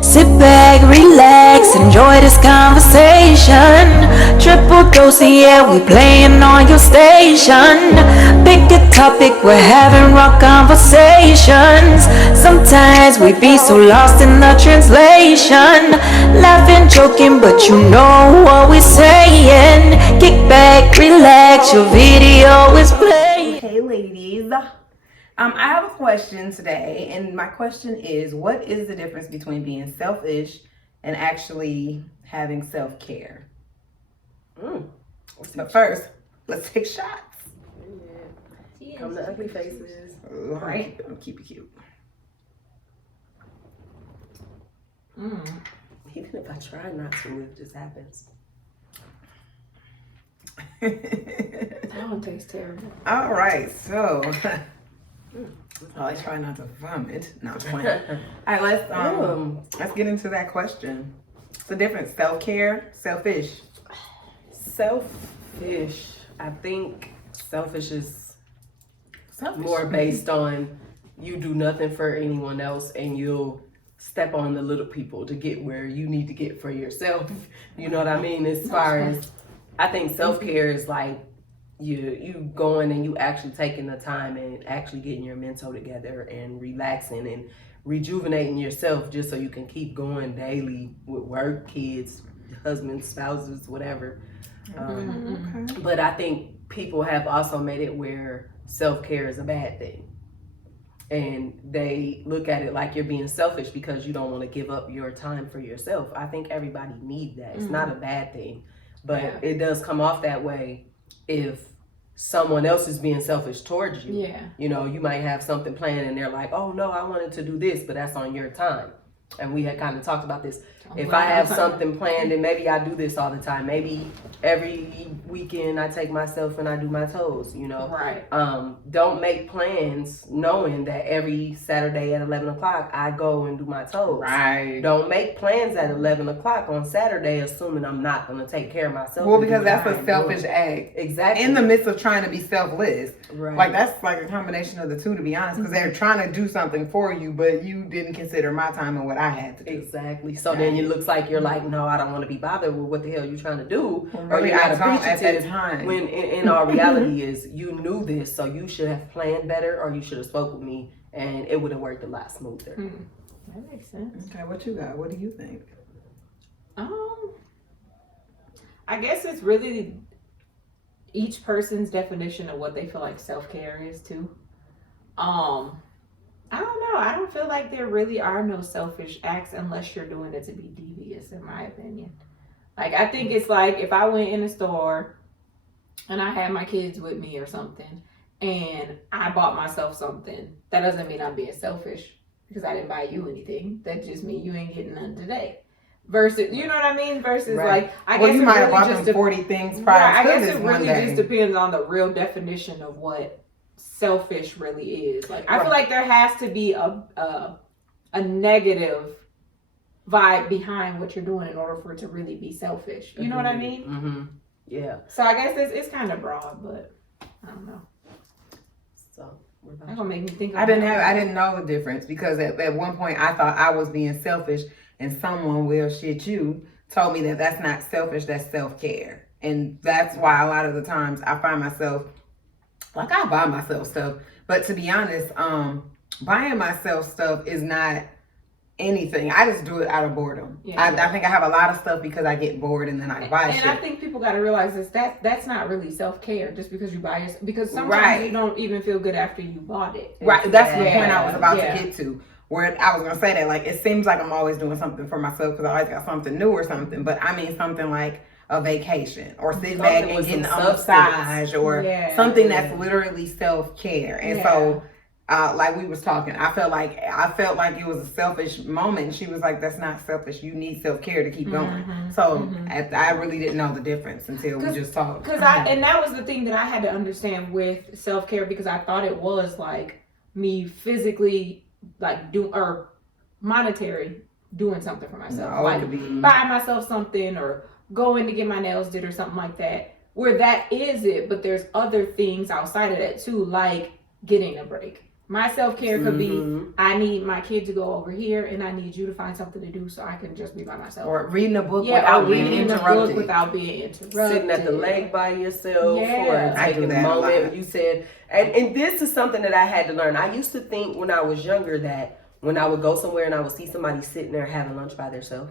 Sit back, relax, enjoy this conversation. Triple dose, yeah, we playing on your station. Pick a topic, we're having raw conversations. Sometimes we be so lost in the translation. Laughing, joking, but you know what we're saying. Kick back, relax, your video is playing. Hey ladies, I have a question today, and my question is, what is the difference between being selfish and actually having self-care? But first, let's take shots. Come to ugly faces. Right? I'll keep it cute. Even if I try not to, it just happens. That one tastes terrible. All right, so I try not to vomit. No, I'm playing. All right, let's get into that question. It's the difference: self-care, selfish. Selfish. I think selfish is more based on you do nothing for anyone else and you'll step on the little people to get where you need to get for yourself. You know what I mean? As far as I think self-care is like you going and you actually taking the time and actually getting your mental together and relaxing and rejuvenating yourself just so you can keep going daily with work, kids, husbands, spouses, whatever. But I think people have also made it where self-care is a bad thing. And they look at it like you're being selfish because you don't want to give up your time for yourself. I think everybody needs that. It's not a bad thing. But it does come off that way if someone else is being selfish towards you. Yeah. You know, you might have something planned and they're like, oh no, I wanted to do this, but that's on your time. And we had kind of talked about this. If I have something planned and maybe I do this all the time, maybe every weekend I take myself and I do my toes, you know. Right. Don't make plans knowing that every Saturday at 11 o'clock I go and do my toes. Right. Don't make plans at 11 o'clock on Saturday assuming I'm not going to take care of myself. Well, because that's a selfish act. Exactly. In the midst of trying to be selfless. Right. Like, that's like a combination of the two, to be honest, because they're trying to do something for you, but you didn't consider my time and what I had to do. Exactly. So then it looks like you're like, no, I don't want to be bothered with what the hell you're trying to do. Well, or really, you're not I don't at that appreciative. time. When in our reality is you knew this, so you should have planned better or you should have spoke with me and it would have worked a lot smoother. That makes sense. Okay, what you got? What do you think? I guess it's really each person's definition of what they feel like self-care is too. I don't know. I don't feel like there really are no selfish acts unless you're doing it to be devious, in my opinion. Like, I think it's like if I went in a store and I had my kids with me or something and I bought myself something, that doesn't mean I'm being selfish because I didn't buy you anything. That just means you ain't getting none today. Versus, you know what I mean? Versus like, I guess you it might have really bought just them 40 things prior to I guess this it one really day. just depends on the real definition of what selfish really is. Like, I feel like there has to be a negative vibe behind what you're doing in order for it to really be selfish. You know what I mean? Mm-hmm. Yeah. So I guess it's kind of broad, but I don't know. So That's gonna make me think. I didn't know the difference because at one point I thought I was being selfish and someone, well, shit, you told me that that's not selfish, that's self-care. And that's why a lot of the times I find myself, like, I buy myself stuff, but to be honest, buying myself stuff is not anything. I just do it out of boredom. Yeah. I think I have a lot of stuff because I get bored and then I buy shit. And I think people got to realize that's not really self-care just because you buy yourself, because sometimes you don't even feel good after you bought it. Right. That's the point I was about to get to. Where I was going to say that, like, it seems like I'm always doing something for myself because I always got something new or something, but I mean something like a vacation or sit back and getting a massage or something that's literally self-care. And so, like we was talking, I felt like it was a selfish moment. She was like, that's not selfish. You need self-care to keep going. So I really didn't know the difference until we just talked. And that was the thing that I had to understand with self-care, because I thought it was like me physically like or monetary doing something for myself. No, like buying myself something or going to get my nails did or something like that, where that is it, but there's other things outside of that too, like getting a break. My self-care could be, I need my kid to go over here and I need you to find something to do so I can just be by myself. Or reading a book without being interrupted. Without being interrupted. Sitting at the lake by yourself or taking a moment. You said, and this is something that I had to learn. I used to think when I was younger that when I would go somewhere and I would see somebody sitting there having lunch by themselves,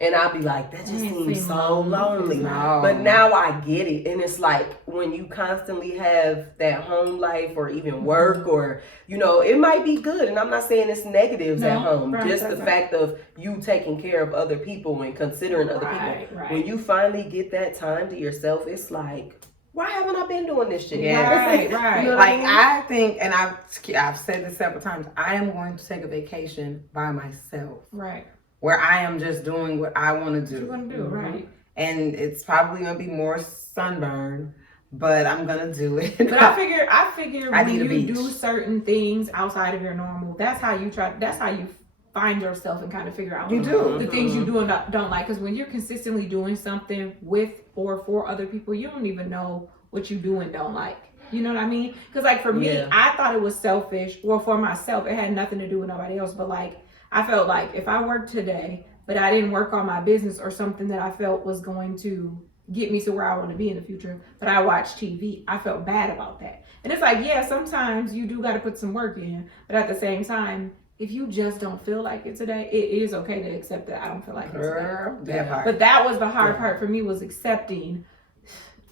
and I'd be like, that just seems so lonely. No. But now I get it. And it's like when you constantly have that home life or even work or, you know, it might be good. And I'm not saying it's negatives at home. Just the fact of you taking care of other people and considering other people. Right. When you finally get that time to yourself, it's like, why haven't I been doing this shit? Yeah. Right. You know, like I think, and I've said this several times, I am going to take a vacation by myself. Right. Where I am just doing what I want to do. What you want to do, right? And it's probably gonna be more sunburn, but I'm gonna do it. But I figure when you do certain things outside of your normal, that's how you find yourself and kind of figure out the things you do and don't like. Because when you're consistently doing something with or for other people, you don't even know what you do and don't like. You know what I mean? Because like for me, I thought it was selfish. Well, for myself, it had nothing to do with nobody else. But like, I felt like if I worked today, but I didn't work on my business or something that I felt was going to get me to where I want to be in the future, but I watched TV, I felt bad about that. And it's like, yeah, sometimes you do got to put some work in, but at the same time, if you just don't feel like it today, it is okay to accept that I don't feel like it today. But that was the hard part for me, was accepting.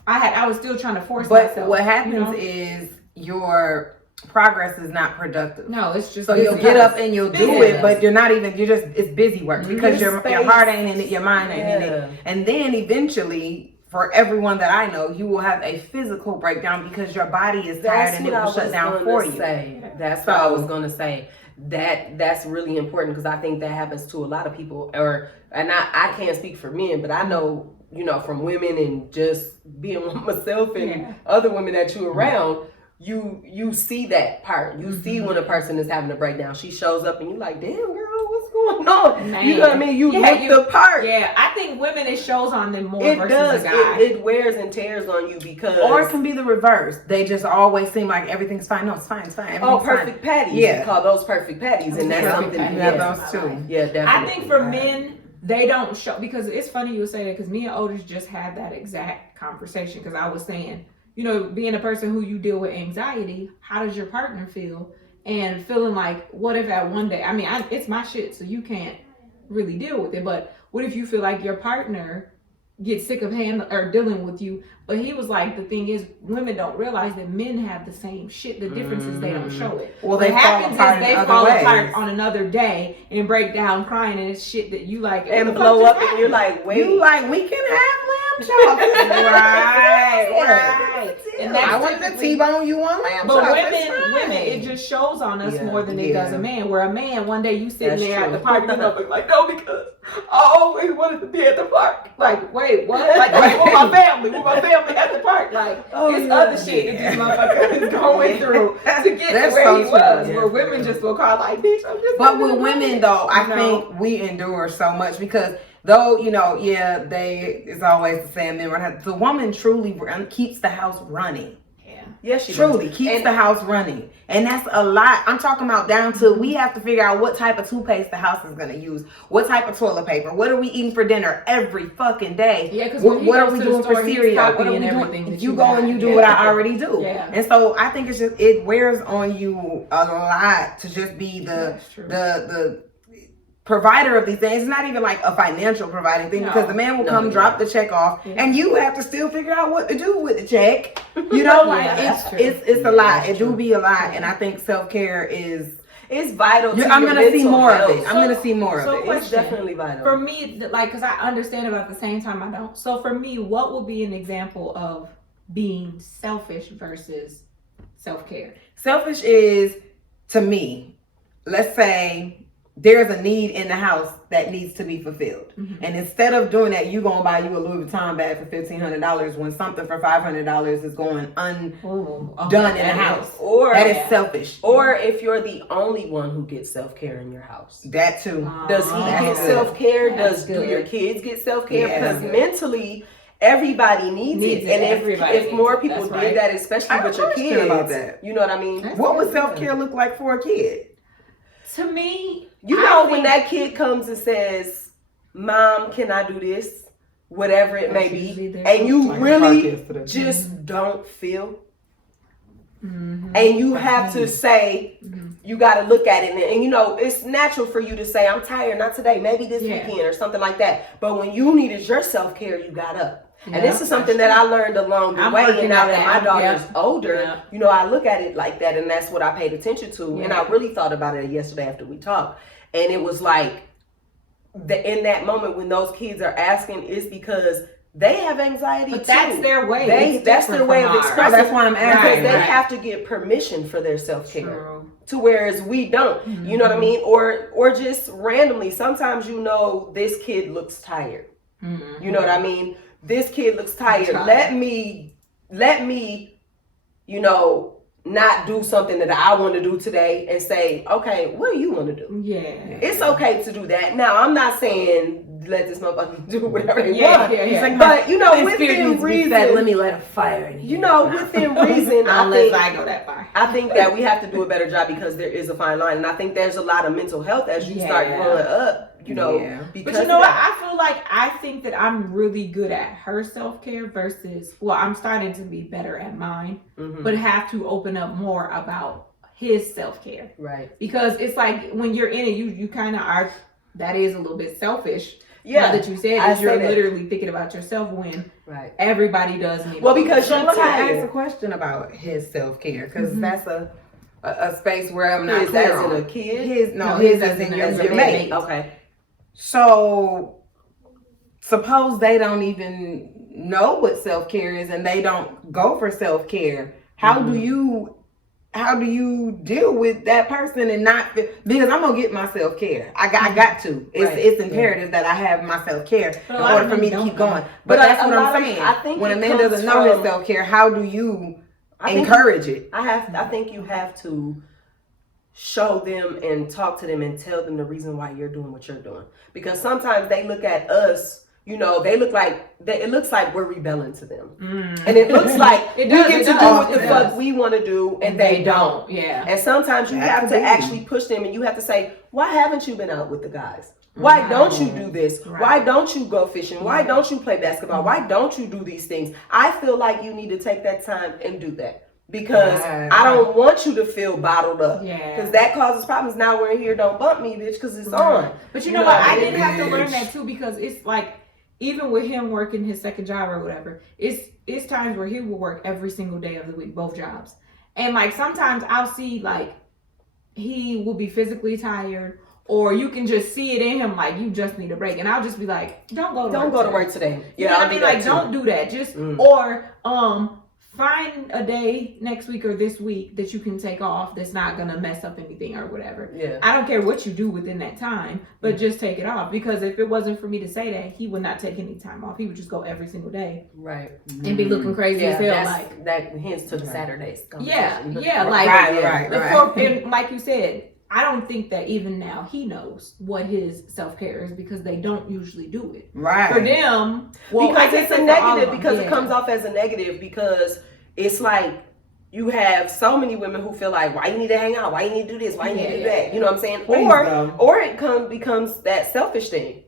I was still trying to force myself. But what happens is your progress is not productive. No, it's just so you'll get up and you'll do it, but it's busy work because your heart ain't in it, your mind ain't in it, and then eventually, for everyone that I know, you will have a physical breakdown because your body is tired and it will shut down for you. That's what I was gonna say. That's really important because I think that happens to a lot of people. And I can't speak for men, but I know, you know, from women and just being with myself and other women that you're around. You see that part. You see when a person is having a breakdown. She shows up and you're like, damn girl, what's going on? Man. You know what I mean? You make the part. Yeah, I think women, it shows on them more does. versus a guy. It wears and tears on you because... Or it can be the reverse. They just always seem like everything's fine. No, it's fine, it's fine. Perfect patties. Yeah. We call those perfect patties. And that's something... Yeah, those too. Yeah, definitely. I think for men, they don't show... Because it's funny you would say that because me and Otis just had that exact conversation because I was saying... You know, being a person who you deal with anxiety, how does your partner feel? And feeling like, what if at one day, I mean, it's my shit, so you can't really deal with it. But what if you feel like your partner gets sick of dealing with you? But he was like, the thing is, women don't realize that men have the same shit. The difference is they don't show it. Well, what happens is they fall apart on another day and break down crying, and it's shit that you like and blow up, and you're like, wait, you like, we can have lamb chops, right? And that's I want to T-bone you on lamb chops. But women, it just shows on us more than it does a man. Where a man, one day you sitting there at the park, you know, like, no, because I always wanted to be at the park. Like, wait, what? Like, with my family at the park. Like, it's other shit that this motherfucker is going through to get to where he was. Where women just will call like, bitch, I'm just. But with women though, I think we endure so much because though, you know, it's always the same. The woman truly keeps the house running. Yes, she truly keeps the house running. And that's a lot. I'm talking about down to we have to figure out what type of toothpaste the house is going to use. What type of toilet paper. What are we eating for dinner every fucking day? Yeah, because what are we doing for cereal? What are we doing? You go and you do what I already do. Yeah. And so I think it wears on you a lot to just be the provider of these things. It's not even like a financial providing thing because the man will come drop the check off and you have to still figure out what to do with the check. You know, like it's a lot. It do be a lot, and I think self-care is vital. I'm gonna see more of it. I'm gonna see more of it. It's definitely vital for me. Like, because I understand it, but at the same time, I don't. So for me, what would be an example of being selfish versus self-care? Selfish is, to me, let's say there's a need in the house that needs to be fulfilled. Mm-hmm. And instead of doing that, you gonna buy you a Louis Vuitton bag for $1,500 when something for $500 is going undone in the house. Or that is selfish. Or if you're the only one who gets self-care in your house. That too. Does he get self-care? Do your kids get self-care? Because mentally everybody needs it. And if more people did that, especially with your kids, about that. You know what I mean? What would self-care look like for a kid? To me, when that kid comes and says, Mom, can I do this? Whatever it may be. And you really just don't feel. Mm-hmm. And you have to say, you got to look at it. And, you know, it's natural for you to say, I'm tired, not today, maybe this weekend or something like that. But when you needed your self-care, you got up. Yeah, and this is something that I learned along the way. And now that my daughter's older, you know, I look at it like that. And that's what I paid attention to. Yeah. And I really thought about it yesterday after we talked. And it was like, in that moment when those kids are asking, is because they have anxiety too. That's their way. That's their way of expressing. That's why I'm asking. Because they have to get permission for their self-care. To whereas we don't. Mm-hmm. You know what I mean? Or just randomly. Sometimes you know this kid looks tired. Mm-hmm. You know what I mean? This kid looks tired. Let me, you know, not do something that I want to do today and say, okay, what do you want to do? Yeah. It's okay to do that. Now, I'm not saying let this motherfucker do whatever they want. Yeah. But, you know, within reason. Let me light a fire in here. You know, within reason, I go that far. I think that we have to do a better job because there is a fine line. And I think there's a lot of mental health as you start growing up. You know, but you know what? I feel like I think that I'm really good at her self-care versus, well, I'm starting to be better at mine, but have to open up more about his self-care. Right. Because it's like when you're in it, you kind of are, that is a little bit selfish. Yeah. That you said is you're literally thinking about yourself when everybody does need. Well, because you're tired. Ask a question about his self-care because that's a space where I'm not clear as in a kid. His as in your mate. Okay. So, suppose they don't even know what self-care is and they don't go for self-care. How do you deal with that person and not, because I'm gonna get my self-care. I got to. It's imperative that I have my self-care in order for me to keep going. But that's what I'm saying. I think when a man doesn't know his self-care, how do you encourage it? I think you have to show them and talk to them and tell them the reason why you're doing what you're doing. Because sometimes they look at us, you know, it looks like we're rebelling to them. And it looks like we get to do what the fuck we want to do and they don't. Yeah. And sometimes you have to actually push them and you have to say, why haven't you been out with the guys? Why don't you do this? Why don't you go fishing? Why don't you play basketball? Why don't you do these things? I feel like you need to take that time and do that. Because I don't want you to feel bottled up. Yeah. Because that causes problems. Now we're here, don't bump me, bitch, because it's on. But you know what? I didn't have to learn that too because it's like, even with him working his second job or whatever, it's times where he will work every single day of the week, both jobs. And like sometimes I'll see like he will be physically tired or you can just see it in him like you just need a break. And I'll just be like, don't go to work today. Yeah, you know what I mean? Like don't do that. Just or find a day next week or this week that you can take off that's not gonna mess up anything or whatever. Yeah. I don't care what you do within that time, but just take it off. Because if it wasn't for me to say that, he would not take any time off. He would just go every single day. Right. And be looking crazy as hell. Like that hints to the Saturdays. Yeah. Right. And like you said, I don't think that even now he knows what his self-care is because they don't usually do it. Right. For them, because it's a negative, because it comes off as a negative because it's like you have so many women who feel like, why you need to hang out? Why you need to do this? Why you need to do that? You know what I'm saying? Or it becomes that selfish thing.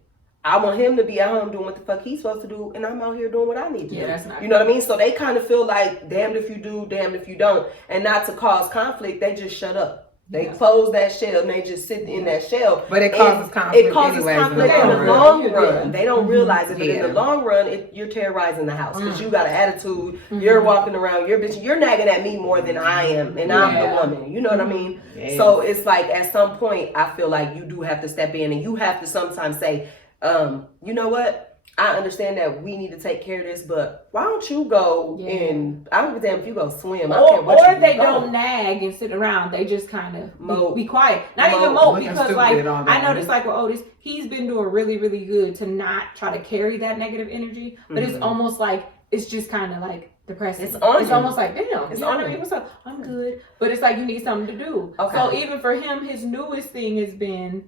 I want him to be at home doing what the fuck he's supposed to do, and I'm out here doing what I need to do. That's not, you know what I mean? So they kind of feel like, damned if you do, damned if you don't. And not to cause conflict, they just shut up. They close that shell and they just sit in that shell. But it causes conflict. It causes conflict in the long run. They don't realize it, but in the long run, you're terrorizing the house because you got an attitude. You're walking around, you're nagging at me more than I am, and I'm the woman. You know what I mean? Yes. So it's like at some point, I feel like you do have to step in and you have to sometimes say, you know what? I understand that we need to take care of this, but why don't you go and I don't give a damn if you go swim. I don't care what or they don't nag and sit around. They just kind of be quiet. Not even mope because like I noticed like with Otis, he's been doing really, really good to not try to carry that negative energy. But it's almost like it's just kind of like depressing. It's almost like damn. It's on me. What's up? I'm good. But it's like you need something to do. Okay. So even for him, his newest thing has been,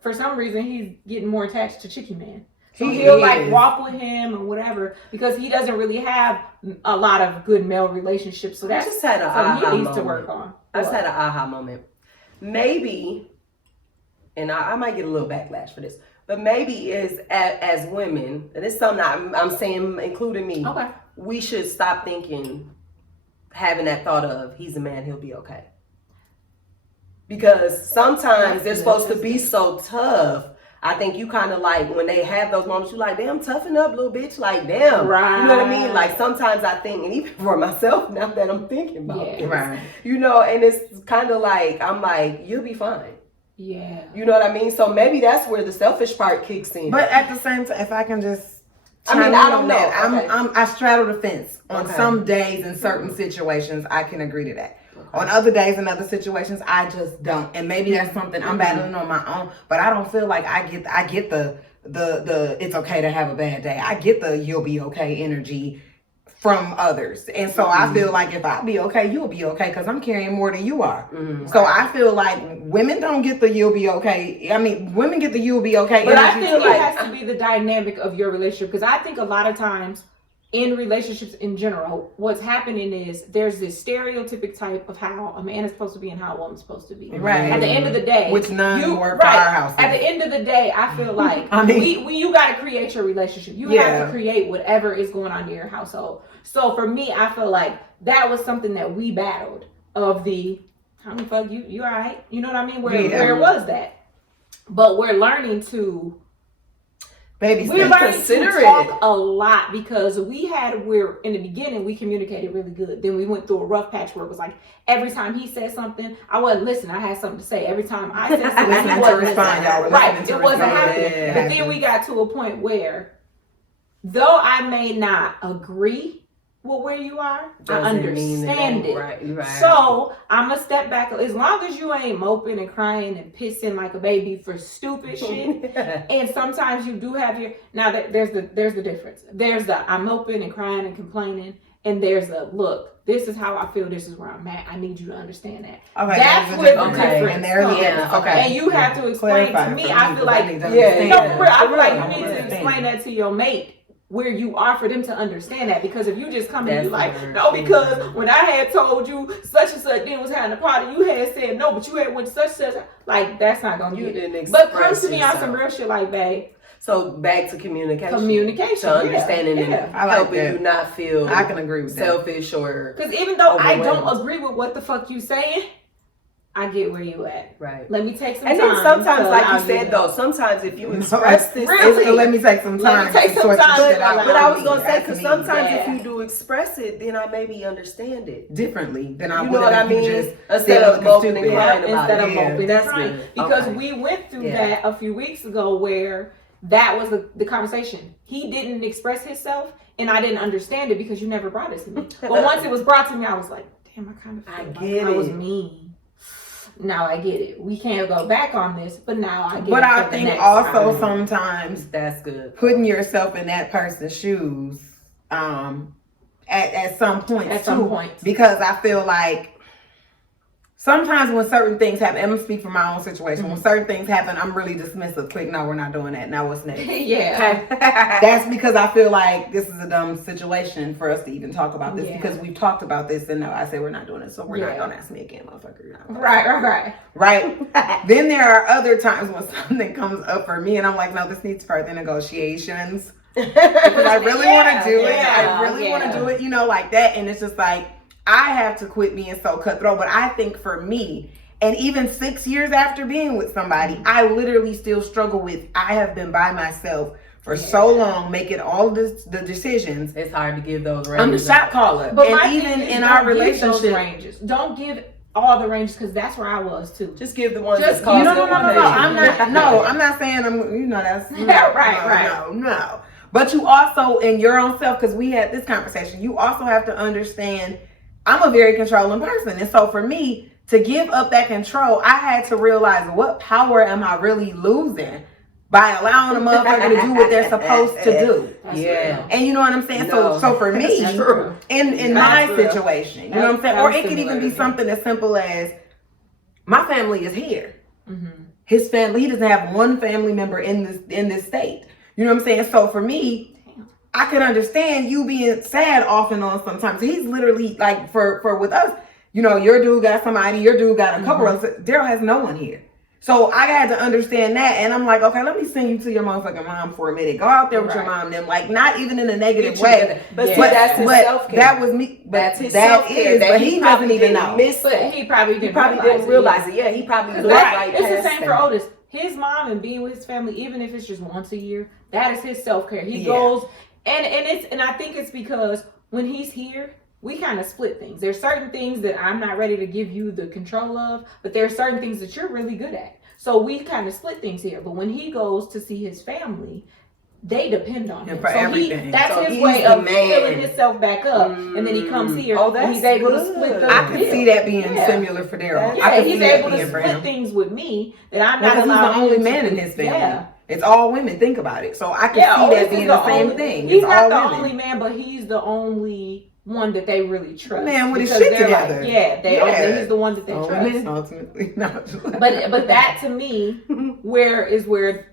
for some reason, he's getting more attached to Chicky Man. So he'll like walk with him or whatever because he doesn't really have a lot of good male relationships. So that's just had an something aha he needs moment. to work on. I just had an aha moment. Maybe, and I might get a little backlash for this, but maybe as women, and it's something I'm saying, including me, we should stop thinking, having that thought of, he's a man, he'll be okay. Because sometimes they're supposed to be so tough. I think you kind of like, when they have those moments, you're like, damn, toughen up, little bitch. Like, damn. Right. You know what I mean? Like, sometimes I think, and even for myself, now that I'm thinking about it, you know, and it's kind of like, I'm like, you'll be fine. Yeah. You know what I mean? So maybe that's where the selfish part kicks in. But at the same time, if I can just, I don't know. I straddle the fence. On some days in certain situations, I can agree to that. On other days and other situations, I just don't. And maybe that's something I'm battling on my own. But I don't feel like I get the it's okay to have a bad day. I get the you'll be okay energy from others. And so I feel like if I be okay, you'll be okay because I'm carrying more than you are. So I feel like women don't get the you'll be okay. I mean, women get the you'll be okay but energy. I think it has to be the dynamic of your relationship because I think a lot of times in relationships in general, what's happening is there's this stereotypic type of how a man is supposed to be and how a woman's supposed to be. Right. At the end of the day, which none work for our house. At the end of the day, I feel like you got to create your relationship. You have to create whatever is going on in your household. So for me, I feel like that was something that we battled of the how the fuck you all right? You know what I mean? Where was that? But we're learning to. We're learning to talk a lot because we're in the beginning we communicated really good. Then we went through a rough patch where it was like every time he said something, I wasn't listening. I had something to say. Every time I said something, he wasn't listening. Right, it wasn't happening. But then we got to a point where, though I may not agree with where you are, I understand it. Right. So I'm gonna step back. As long as you ain't moping and crying and pissing like a baby for stupid shit, and sometimes you do have your there's the difference. There's the I'm moping and crying and complaining, and there's the look. This is how I feel. This is where I'm at. I need you to understand that. Okay, that's where the difference. And there's and you have to explain to me. I feel like I feel like you need to explain that to your mate. Where you are for them to understand that, because if you just come and be like, no, because when I had told you such and such then was having a party, you had said no, but you had went such like that's not gonna get it. But come to me on some real shit like, babe. So back to communication. To understanding and helping you not feel I can agree with selfish or because even though I don't agree with what the fuck you saying, I get where you at. Right. Let me take some time. And then sometimes, like you said, though, sometimes if you express this, let me take some time. But I was gonna say, because sometimes if you do express it, then I maybe understand it differently than I would. You know what I mean? Just instead of moping and crying instead of moping and crying, because we went through that a few weeks ago, where that was the conversation. He didn't express himself, and I didn't understand it because you never brought it to me. But once it was brought to me, I was like, damn, I kind of feel I was mean. Now I get it. We can't go back on this, but now I get it. But I think also sometimes that's good. Putting yourself in that person's shoes at some point. Because I feel like sometimes when certain things happen, I'm gonna speak from my own situation. When certain things happen, I'm really dismissive. Quick, no, we're not doing that. Now what's next? That's because I feel like this is a dumb situation for us to even talk about this because we've talked about this and now I say we're not doing it, so we're not gonna ask me again, motherfucker. Right. Then there are other times when something comes up for me and I'm like, no, this needs further negotiations. Because I really want to do it. I really want to do it, like that. And it's just like, I have to quit being so cutthroat. But I think for me, and even 6 years after being with somebody, I literally still struggle with, I have been by myself for so long, making all the decisions. It's hard to give those ranges. I'm the shot caller. But and even in our relationship, ranges. Don't give all the ranges, because that's where I was too. Just give the ones that's called. No. I'm not saying that's right. No. But you also, in your own self, because we had this conversation, you also have to understand I'm a very controlling person. And so for me to give up that control, I had to realize what power am I really losing by allowing a motherfucker to do what they're supposed to do. And you know what I'm saying? So for me, in my situation, you know what I'm saying? Or it could even be something as simple as my family is here. His family, he doesn't have one family member in this state. You know what I'm saying? So for me, I can understand you being sad off and on sometimes. He's literally like for with us, you know, your dude got somebody, your dude got a couple of us. Daryl has no one here. So I had to understand that, and I'm like, okay, let me send you to your motherfucking mom for a minute. Go out there with your mom, and them, like, not even in a negative way. But see, that's his self-care. That was me. But that's his self-care. But he doesn't even know. He probably didn't realize it. Yeah, he probably blew right past. It's the same for Otis. His mom and being with his family, even if it's just once a year, that is his self-care. He goes, and I think it's because when he's here, we kind of split things. There's certain things that I'm not ready to give you the control of, but there are certain things that you're really good at. So we kind of split things here. But when he goes to see his family, they depend on him. For everything. That's his way of filling himself back up. And then he comes here and he's able to split the I can see that being similar for Daryl. Yeah, he's able to split things with me that I'm not allowed. He's the only man in his family. Yeah. It's all women. Think about it. So I can see that being the same thing. He's not the only man, but he's the only one that they really trust. Man with his shit together. Like, he's the one that they trust. Men ultimately. But that to me, where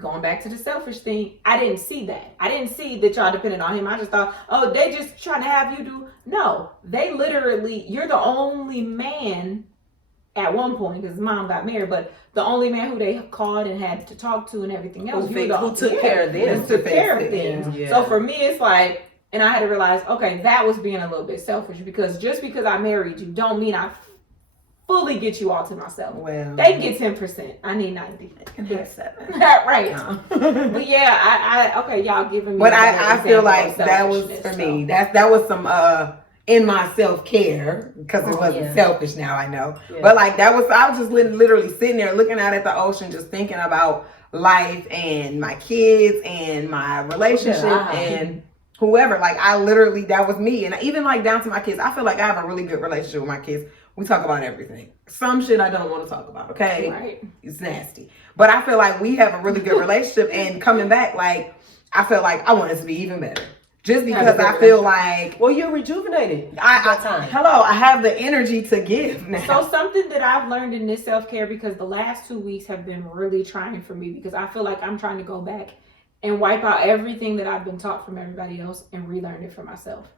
going back to the selfish thing, I didn't see that. I didn't see that y'all depended on him. I just thought, oh, they just trying to have you do. No, they literally, you're the only man at one point, because his mom got married, but the only man who they called and had to talk to and everything else. Who took care of them. Who took care of things. Yeah. So for me, it's like, and I had to realize, okay, that was being a little bit selfish, because just because I married you don't mean I fully get you all to myself. Well, they get 10%. I need 90. Get 7. Right. But yeah, I okay, y'all giving me. But I feel like that was for me. That was some in my self-care, because it wasn't selfish now, I know. Yeah. But like I was just literally sitting there looking out at the ocean, just thinking about life and my kids and my relationship and whoever. Like I literally, that was me. And even like down to my kids, I feel like I have a really good relationship with my kids. We talk about everything. Some shit I don't want to talk about, okay? Right. It's nasty. But I feel like we have a really good relationship, and coming back, like, I feel like I want it to be even better. Just because I feel like... Well, you're rejuvenated. I have the energy to give now. So something that I've learned in this self-care, because the last 2 weeks have been really trying for me, because I feel like I'm trying to go back and wipe out everything that I've been taught from everybody else and relearn it for myself.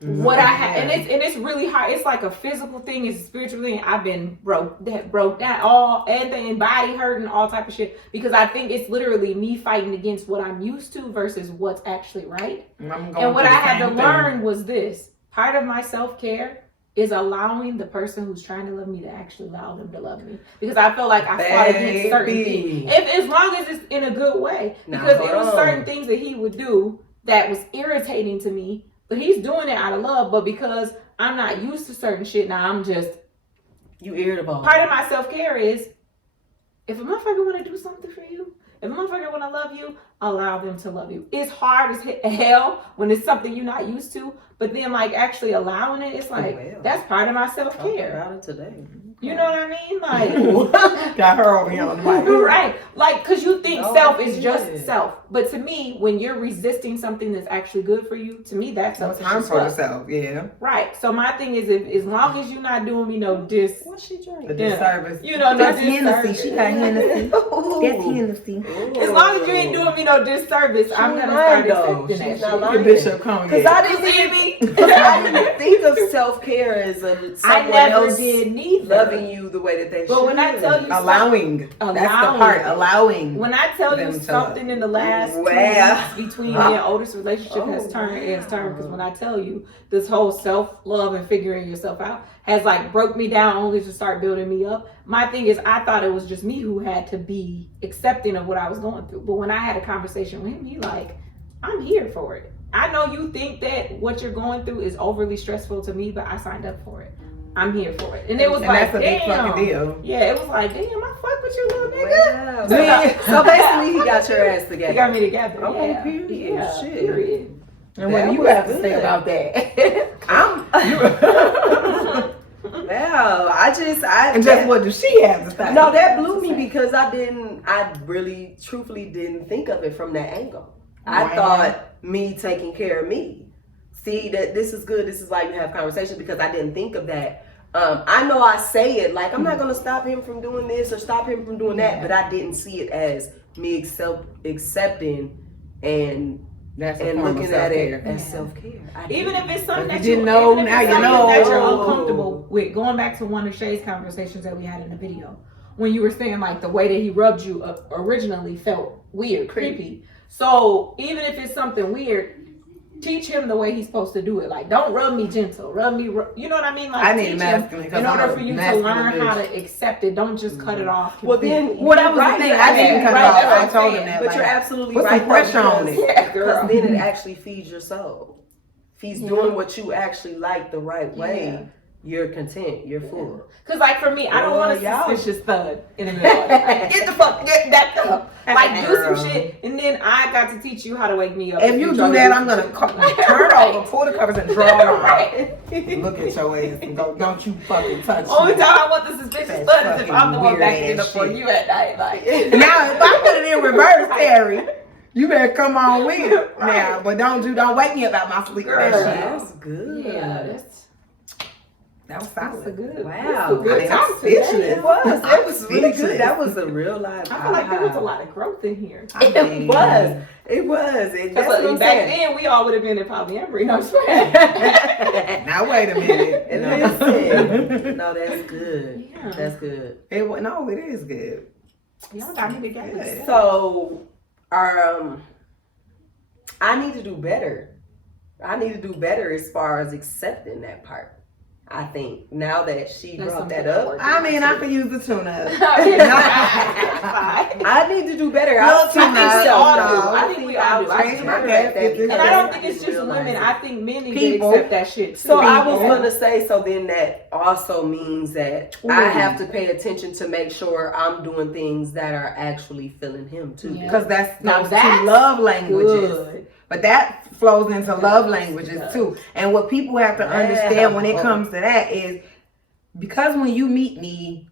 What I have, and it's really hard. It's like a physical thing, it's a spiritual thing. I've been broke down, all everything, body hurting, all type of shit, because I think it's literally me fighting against what I'm used to versus what's actually right. And what I had to learn was this: part of my self-care is allowing the person who's trying to love me to actually allow them to love me, because I feel like I fought against certain things, as long as it's in a good way, because it was certain things that he would do that was irritating to me. But he's doing it out of love, but because I'm not used to certain shit, now I'm just... You irritable. Part of my self-care is, if a motherfucker want to do something for you, if a motherfucker want to love you, allow them to love you. It's hard as hell when it's something you're not used to, but then like actually allowing it, it's like, that's part of my self-care. About it today. You know what I mean? Like, got her over here on the mic. Right. Like, because you think self is just self. But to me, when you're resisting something that's actually good for you, to me, that's selfish. Time for yourself, yeah. Right. So my thing is, if as long as you're not doing me no What's she drinking? The disservice. You know, that's Hennessy. She got Hennessy. That's Hennessy. As long as you ain't doing me no disservice, I'm gonna start accepting that shit. Bishop Cone. Because I didn't think of self-care as someone else did neither. Loving you the way that they should. But when I tell you allowing, that's the part, allowing. When I tell you something in the last 2 weeks between me and Otis' relationship has turned, because when I tell you this whole self-love and figuring yourself out has like broke me down only to start building me up. My thing is, I thought it was just me who had to be accepting of what I was going through. But when I had a conversation with him, he like, I'm here for it. I know you think that what you're going through is overly stressful to me, but I signed up for it. I'm here for it. And it was like, that's a big fucking deal. Yeah, it was like, damn, I fuck with you, little nigga. Wow. So basically, he got your ass together. He got me together. Okay, yeah. period. Yeah, Shit. Period. And what do you have to say about that? Well, what does she have to say? No, that blew me, because I really, truthfully didn't think of it from that angle. I thought me taking care of me. See, that this is good, this is why you have conversation, because I didn't think of that. I know I say it like, I'm not going to stop him from doing this or stop him from doing that, but I didn't see it as me accepting and looking at it as self-care. Even if it's something that you didn't know, now you know. That you're uncomfortable with. Going back to one of Shay's conversations that we had in the video, when you were saying like the way that he rubbed you originally felt weird, creepy. So even if it's something weird, teach him the way he's supposed to do it. Like, don't rub me gentle. You know what I mean? Like, I need masculine in order for you to learn how to accept it. Don't just cut it off. Well, then, that was the thing. I didn't cut it off. I told him that. But you're absolutely put right. Some pressure on it. Because then it actually feeds your soul. If he's doing what you actually like the right way, you're content. You're full. Because, like, for me, I don't want a suspicious thud in the middle. Like, get that up. Like, do some shit, and then I got to teach you how to wake me up. If you do that, I'm gonna turn over, pull the covers, and draw it on. Look at your ass and go, don't you fucking touch me. Only time I want the suspicious thud is if I'm the one backing it up for you at night. Like, now, if I put it in reverse, Terry, you better come on with it now. But don't wake me up out my sleep. That's good. Yeah, that was solid. Good. Wow. I'm speechless. It was. It was really good. That was a real life. I feel like there was a lot of growth in here. It was. It was. That's what I'm back saying. then, we all would have been in polyamory. No, I'm saying. Now wait a minute. Listen. No, that's good. Yeah. That's good. It is good. Y'all got me together. So, I need to do better. I need to do better as far as accepting that part. I think now that she brought that up, I mean, I could use the tuna. I need to do better. I think we all do. And I don't think it's just women. I think men need to accept that shit too. So I was gonna say, so then that also means that I have to pay attention to make sure I'm doing things that are actually feeling him too. Because that's two love languages. Good. But that flows into love languages too. And what people have to understand when it comes to that is, because when you meet me,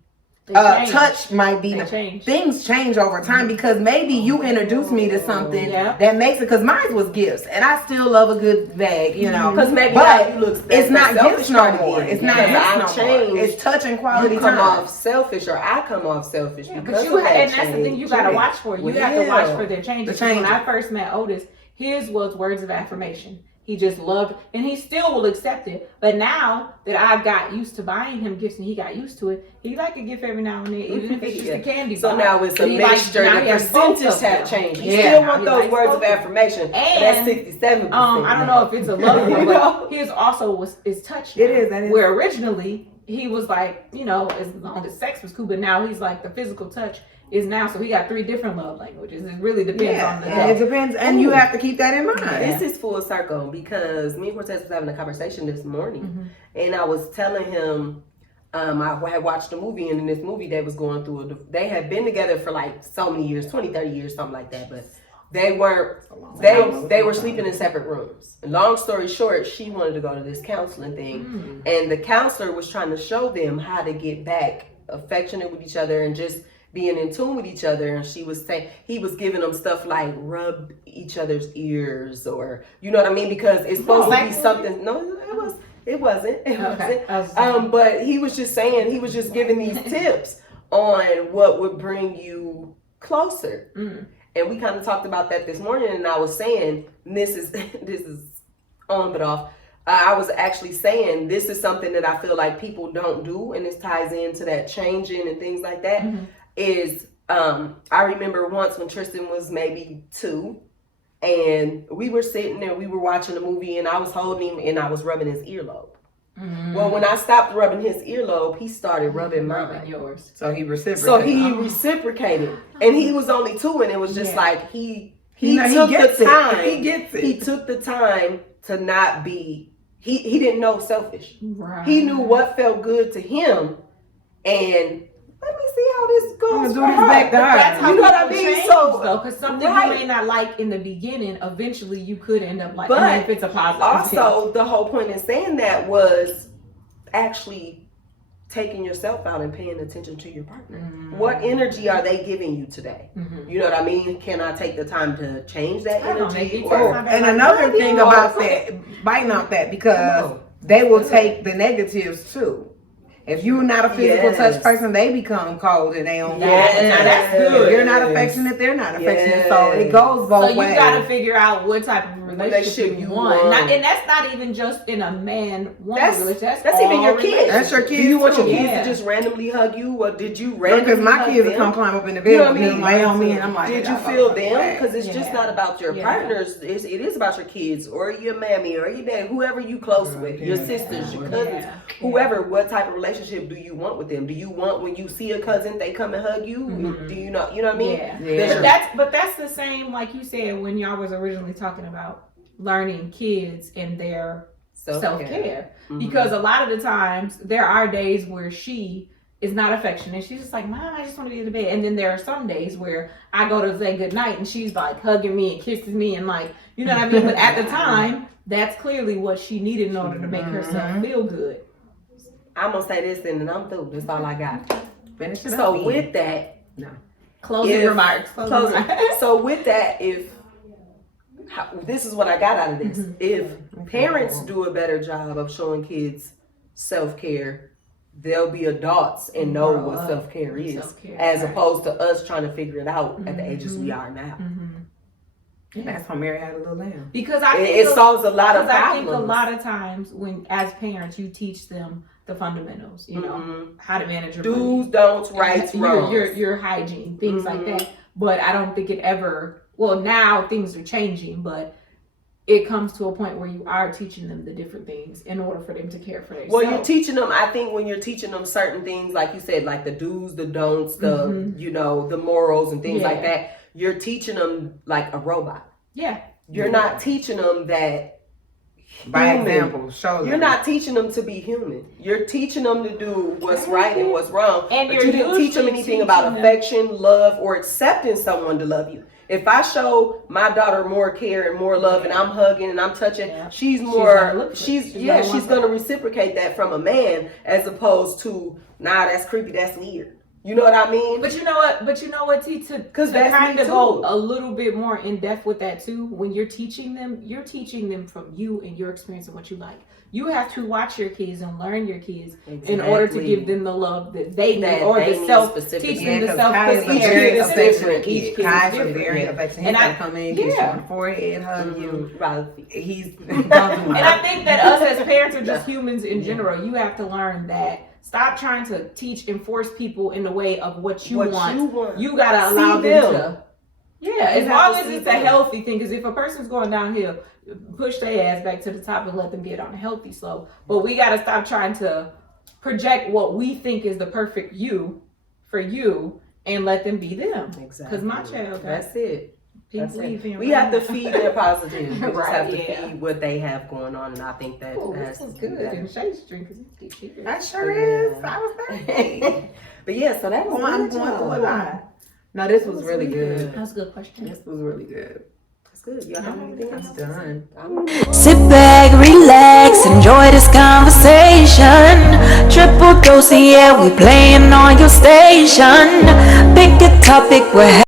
touch might be things change over time, because maybe you introduce me to something that makes it, because mine was gifts, and I still love a good bag, you know. Because maybe but you look, it's not gifts no more. It's not gifts no more. It's touch and quality time. You come off selfish, or I come off selfish because of that. And that's the thing you gotta watch for. You have to watch for their changes. When I first met Otis, his was words of affirmation. He just loved, and he still will accept it. But now that I've got used to buying him gifts and he got used to it, he like a gift every now and then, even if it's just a candy bar. So now it's a mixture. The percentages have changed. You still want those words of affirmation. And that's 67%. I don't know if it's a love one, but his also is touch. It is. That is. Where originally he was like, you know, as long as sex was cool, but now he's like the physical touch is now. So he got 3 different love languages. It really depends on the day. It depends, and you have to keep that in mind. This is full circle, because me and Cortez was having a conversation this morning, and I was telling him I had watched a movie, and in this movie they was going through they had been together for like so many years, 20, 30 years, something like that, but they were sleeping in separate rooms. And long story short, she wanted to go to this counseling thing, and the counselor was trying to show them how to get back affectionate with each other and just being in tune with each other. And she was saying, he was giving them stuff like rub each other's ears, or you know what I mean, because it's supposed to be something. No, it wasn't. But he was just saying, he was just giving these tips on what would bring you closer. And we kind of talked about that this morning, and I was saying, this is on but off. I was actually saying, this is something that I feel like people don't do, and this ties into that changing and things like that. Is I remember once when Tristan was maybe 2, and we were sitting there, we were watching a movie, and I was holding him and I was rubbing his earlobe. Well, when I stopped rubbing his earlobe, he started rubbing mine. Yours. So he reciprocated. And he was only 2, and it was just like he took the time. He gets it. He took the time to not be. He didn't know selfish. Right. He knew what felt good to him, and let me see how this goes. That's how you know what I mean. Change, so, because something you may not like in the beginning, eventually you could end up liking. But if it's a positive. Also, the whole point in saying that was actually taking yourself out and paying attention to your partner. What energy are they giving you today? You know what I mean? Can I take the time to change that energy? And another thing about that, biting off that, because they will take the negatives too. If you're not a physical touch person, they become cold and they don't. Now that's good. If you're not affectionate, they're not affectionate. So it goes both ways. So you got to figure out what type of relationship you want. And that's not even just in a man-woman relationship. That's even your kids. That's your kids. Do you want your kids to just randomly hug you, or did you randomly because my kids will come climb up in the bed with me, lay on me, and I'm like, did you feel them? Because it's just not about your partners. It is about your kids or your mammy or your dad, whoever you close with, your sisters, your cousins, whoever. What type of relationship do you want with them? Do you want when you see a cousin they come and hug you? Do you know? You know what I mean? But that's the same, like you said, when y'all was originally talking about learning kids and their self-care. Because a lot of the times there are days where she is not affectionate. She's just like, Mom, I just want to be in the bed. And then there are some days where I go to say goodnight and she's like hugging me and kisses me and like, you know what I mean? But at the time, that's clearly what she needed in order to make herself feel good. I'm gonna say this and then I'm through. That's all I got. Finish it so up. With that, closing remarks. So with that, this is what I got out of this. If parents do a better job of showing kids self-care, they'll be adults and know what self-care is, as opposed to us trying to figure it out at the ages we are now. That's how Mary had a little lamb. Because I think it solves a lot of problems. I think a lot of times when, as parents, you teach them the fundamentals, you know, how to manage your do's, don'ts, rights, wrongs, your hygiene, things like that. But I don't think it ever. Well, now things are changing, but it comes to a point where you are teaching them the different things in order for them to care for themselves. Well, you're teaching them. I think when you're teaching them certain things, like you said, like the do's, the don'ts, the you know, the morals and things like that. You're teaching them like a robot. Yeah. You're not teaching them that. By example, show them. You're not teaching them to be human. You're teaching them to do what's right and what's wrong. And but you didn't teach them anything about affection, love, or accepting someone to love you. If I show my daughter more care and more love and I'm hugging and I'm touching, she's going to reciprocate that from a man as opposed to, nah, that's creepy, that's weird. You know what I mean? But you know what, T, to kind of go a little bit more in depth with that too, when you're teaching them from you and your experience and what you like. You have to watch your kids and learn your kids in order to give them the love that they need, or the self, teach them the self. Because each kid is different. Each kid is different. Very affectionate. He's gonna come in, kiss you on the forehead, hug you. He's and I think that us as parents are just humans in general. You have to learn that. Stop trying to teach and force people in the way of what you want. You gotta allow them to. Yeah, as long as it's a healthy thing. Because if a person's going downhill, push their ass back to the top and let them get on a healthy slope. But we gotta stop trying to project what we think is the perfect you for you and let them be them. Exactly. Because my child, that's it. We have to feed their positivity. We just have to feed what they have going on, and I think that this is good. And Shay's drinking. That sure is. I was thinking. But yeah, so that was going through a lot. No, this was really good. That was a good question. This was really good. That's good. Y'all have anything else? Done. Sit back, relax, enjoy this conversation. Triple dose, yeah, we playing on your station. Pick a topic, we're